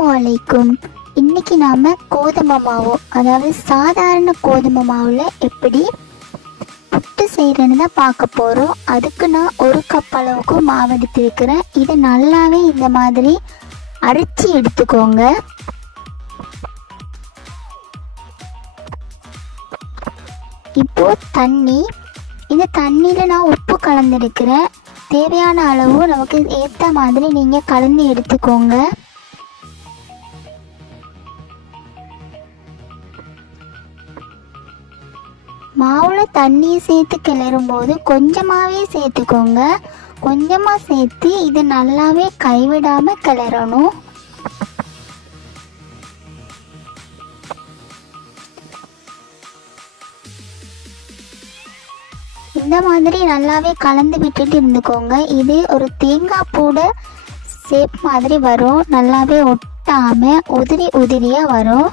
அஸ்ஸலாமு அலைக்கும். இன்னைக்கு நாம கோதுமை மாவு, அதாவது சாதாரண கோதுமை மாவுல எப்படி புட்டு செய்யறதுன்னு தான் பார்க்க போறோம். அதுக்கு நான் 1 கப் அளவுக்கு மாவு எடுத்திருக்கிறேன். இதை நல்லாவே இந்த மாதிரி அரைச்சி எடுத்துக்கோங்க. இப்போ தண்ணி, இந்த தண்ணியில் நான் உப்பு கலந்துருக்கிறேன். தேவையான அளவு நமக்கு ஏற்ற மாதிரி நீங்கள் கலந்து எடுத்துக்கோங்க. மாவில் தண்ணியை சேர்த்து கிளறும் போது கொஞ்சமாகவே சேர்த்துக்கோங்க. கொஞ்சமாக சேர்த்து இதை நல்லாவே கைவிடாமல் கிளறணும். இந்த மாதிரி நல்லாவே கலந்து விட்டுட்டு இருந்துக்கோங்க. இது ஒரு தேங்காய் பூட ஷேப் மாதிரி வரும். நல்லாவே ஒட்டாம உதிரி உதிரியா வரும்.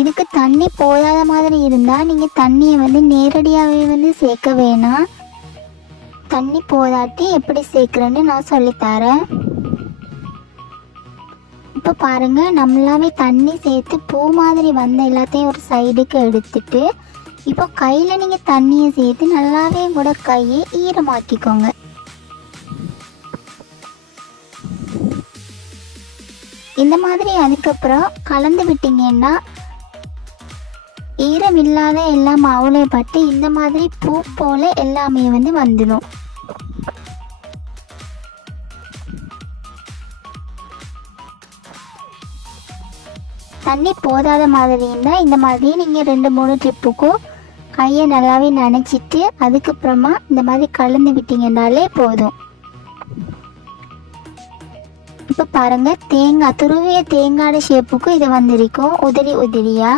இதுக்கு தண்ணி போதாத மாதிரி இருந்தால் நீங்கள் தண்ணியை நேரடியாகவே சேர்க்க வேணாம். தண்ணி போதாட்டி எப்படி சேர்க்குறேன்னு நான் சொல்லித்தரேன். இப்போ பாருங்கள், நம்மளாவே தண்ணி சேர்த்து பூ மாதிரி வந்த எல்லாத்தையும் ஒரு சைடுக்கு எடுத்துட்டு இப்போ கையில் நீங்கள் தண்ணியை சேர்த்து நல்லாவே கூட கையை ஈரமாக்கிக்கோங்க. இந்த மாதிரி அதுக்கப்புறம் கலந்து விட்டீங்கன்னா ஈரம் இல்லாத எல்லா மாவுலையும் பட்டு இந்த மாதிரி பூ போல எல்லாமே வந்துடும். தண்ணி போதாத மாதிரி இருந்தால் இந்த மாதிரி நீங்கள் 2-3 ட்ரிப்புக்கும் கையை நல்லாவே நனைச்சிட்டு அதுக்கப்புறமா இந்த மாதிரி கலந்து விட்டீங்கன்னாலே போதும். இப்போ பாருங்கள், தேங்காய் துருவிய தேங்காய் ஷேப்புக்கு இது வந்திருக்கும், உதிரி உதிரியா.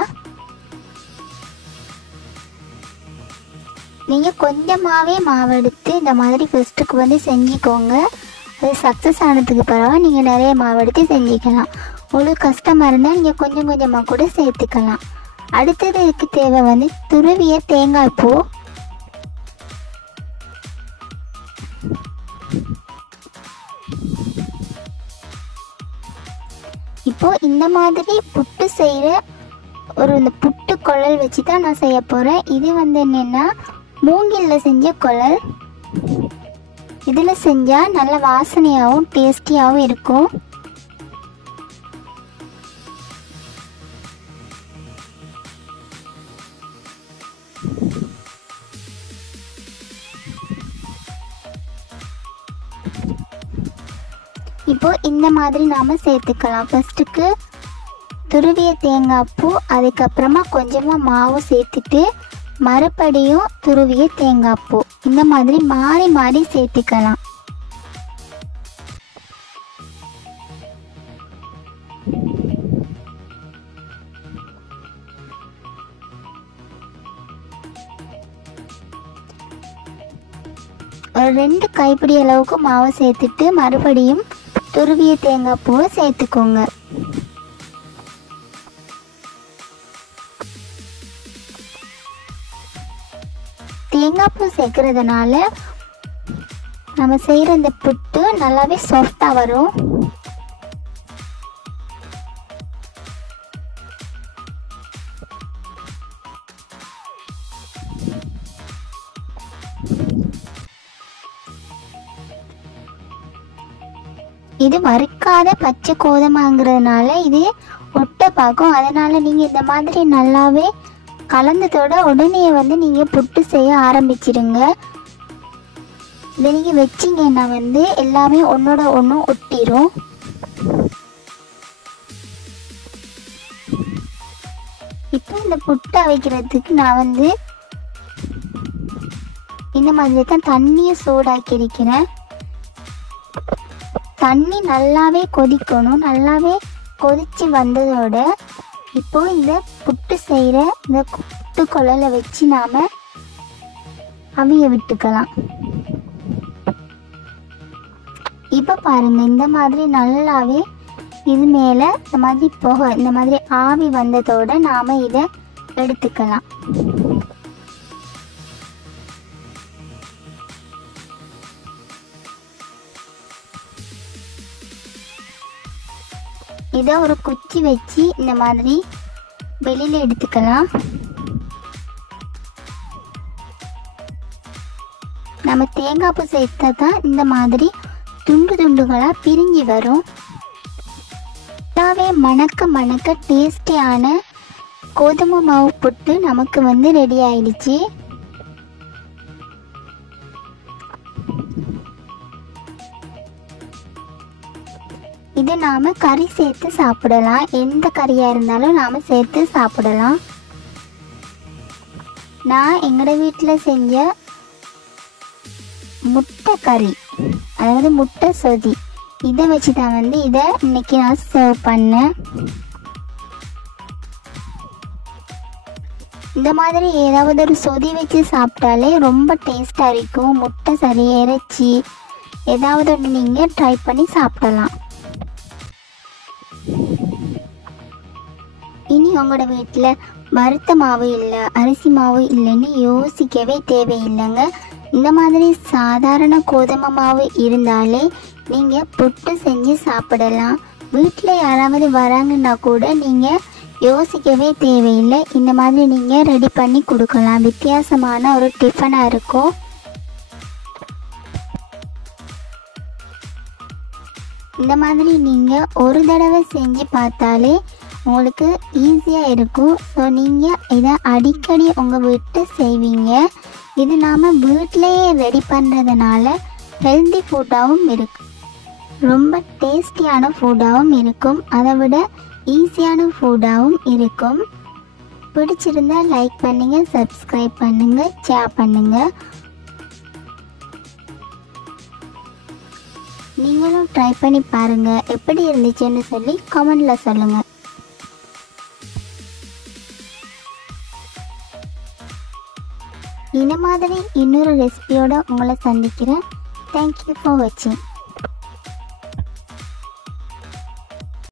நீங்கள் கொஞ்சமாகவே மாவு எடுத்து இந்த மாதிரி ஃபஸ்ட்டுக்கு செஞ்சுக்கோங்க. அது சக்ஸஸ் ஆனதுக்கு பிறகு நீங்கள் நிறைய மாவு எடுத்து செஞ்சுக்கலாம். உங்களுக்கு கஷ்டமாக இருந்தால் நீங்கள் கொஞ்சம் கொஞ்சமாக கூட சேர்த்துக்கலாம். அடுத்தது இதுக்கு தேவை துருவிய தேங்காய் பூ. இப்போ இந்த மாதிரி புட்டு செய்கிற இந்த புட்டு குழல் வச்சு தான் நான் செய்ய போகிறேன். இது என்னென்னா மூங்கில்ல செஞ்ச குழல். இதில் செஞ்சால் நல்ல வாசனையாகவும் டேஸ்டியாகவும் இருக்கும். இப்போ இந்த மாதிரி நாம் சேர்த்துக்கலாம். ஃபஸ்ட்டுக்கு துருவிய தேங்காய் பூ, அதுக்கப்புறமா கொஞ்சமாக மாவு சேர்த்துட்டு மறுபடியும் துருவிய தேங்காய் பூ, இந்த மாதிரி மாறி மாறி சேர்த்துக்கலாம். ஒரு 2 கைப்பிடி அளவுக்கு மாவு சேர்த்துட்டு மறுபடியும் துருவிய தேங்காய் பூவை சேர்த்துக்கோங்க. தேங்காய் பூ சேர்க்கறதுனால நம்ம செய்கிற இந்த புட்டு நல்லாவே சாஃப்டாக வரும். இது வறுக்காத பச்சை கோதுமைங்கிறதுனால இது ஒட்ட பார்க்கும். அதனால் நீங்கள் இந்த மாதிரி நல்லாவே கலந்ததோட உடனே நீங்கள் புட்டு செய்ய ஆரம்பிச்சிடுங்க. இதை நீங்கள் வச்சிங்கன்னா எல்லாமே ஒன்றோட ஒன்று ஒட்டிடும். இப்போ இந்த புட்டை வைக்கிறதுக்கு நான் இந்த மாதிரி தான் தண்ணியை சூடாக்கி இருக்கிறேன். தண்ணி நல்லாவே கொதிக்கணும். நல்லாவே கொதித்து வந்ததோட இப்போ இந்த புட்டு செய்கிற இந்த புட்டு குழலை வச்சு நாம் அவிய விட்டுக்கலாம். இப்போ பாருங்கள், இந்த மாதிரி நல்லாவே இது மேலே இந்த மாதிரி புகை, இந்த மாதிரி ஆவி வந்ததோட நாம் இதை எடுத்துக்கலாம். இதை ஒரு குச்சி வச்சு இந்த மாதிரி வெளியில் எடுத்துக்கலாம். நம்ம தேங்காய் பூ சேர்த்தா தான் இந்த மாதிரி துண்டு துண்டுகளாக பிரிஞ்சு வரும். இதாவே மணக்க மணக்க டேஸ்டியான கோதுமை மாவு புட்டு நமக்கு வந்து ரெடி ஆயிடுச்சு. இது நாம் கறி சேர்த்து சாப்பிடலாம். எந்த கறியாக இருந்தாலும் நாம் சேர்த்து சாப்பிடலாம். நான் எங்களோட வீட்டில் செஞ்ச முட்டை கறி, அதாவது முட்டை சொதி, இதை வச்சு தான் வந்து இதை இன்னைக்கு நான் சர்வ் பண்ணேன். இந்த மாதிரி ஏதாவது ஒரு சொதி வச்சு சாப்பிட்டாலே ரொம்ப டேஸ்ட்டாக இருக்கும். முட்டை சரி, இறைச்சி ஏதாவது ஒன்று நீங்கள் ட்ரை பண்ணி சாப்பிடலாம். இனி உங்களோட வீட்டில் வறுத்த மாவு இல்லை, அரிசி மாவு இல்லைன்னு யோசிக்கவே தேவையில்லைங்க. இந்த மாதிரி சாதாரண கோதுமை மாவு இருந்தாலே நீங்கள் புட்டு செஞ்சு சாப்பிடலாம். வீட்டில் யாராவது வராங்கன்னா கூட நீங்கள் யோசிக்கவே தேவையில்லை. இந்த மாதிரி நீங்கள் ரெடி பண்ணி கொடுக்கலாம். வித்தியாசமான ஒரு டிஃபனாக இருக்கும். இந்த மாதிரி நீங்கள் ஒரு தடவை செஞ்சு பார்த்தாலே உங்களுக்கு ஈஸியாக இருக்கும். ஸோ நீங்கள் இதை அடிக்கடி உங்கள் வீட்டு செய்வீங்க. இது நாம் வீட்டிலையே ரெடி பண்ணுறதுனால ஹெல்தி ஃபுட்டாகவும் இருக்கும், ரொம்ப டேஸ்டியான ஃபுட்டாகவும் இருக்கும், அதை விட ஈஸியான ஃபுட்டாகவும் இருக்கும். பிடிச்சிருந்தால் லைக் பண்ணுங்கள், சப்ஸ்கிரைப் பண்ணுங்கள், ஷேர் பண்ணுங்கள். நீங்களும் ட்ரை பண்ணி பாருங்கள். எப்படி இருந்துச்சுன்னு சொல்லி கமெண்டில் சொல்லுங்கள். இந்த மாதிரி இன்னொரு ரெசிபியோட உங்களை சந்திக்கிறேன். தேங்க்யூ ஃபார் வாட்சிங்.